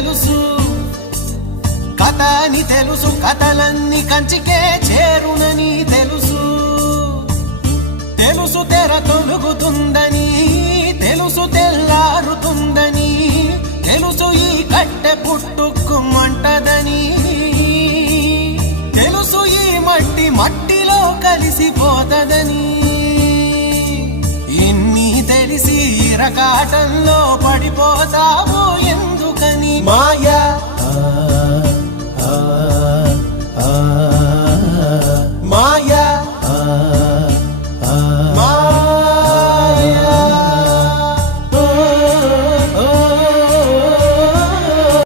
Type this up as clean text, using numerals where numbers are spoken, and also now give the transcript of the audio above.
తెలుసు, కథ అని తెలుసు, కథలన్నీ కంచికే చేరునని తెలుసు. తెలుసు తెర తొలుగుతుందని, తెలుసు తెల్లారుతుందని, తెలుసు ఈ కట్టె పుట్టుకుమంటదని, తెలుసు ఈ మట్టి మట్టిలో కలిసిపోతదని. ఇన్ని తెలిసి ఇరకాటంలో పడిపోతావు ఎందుకని? మాయా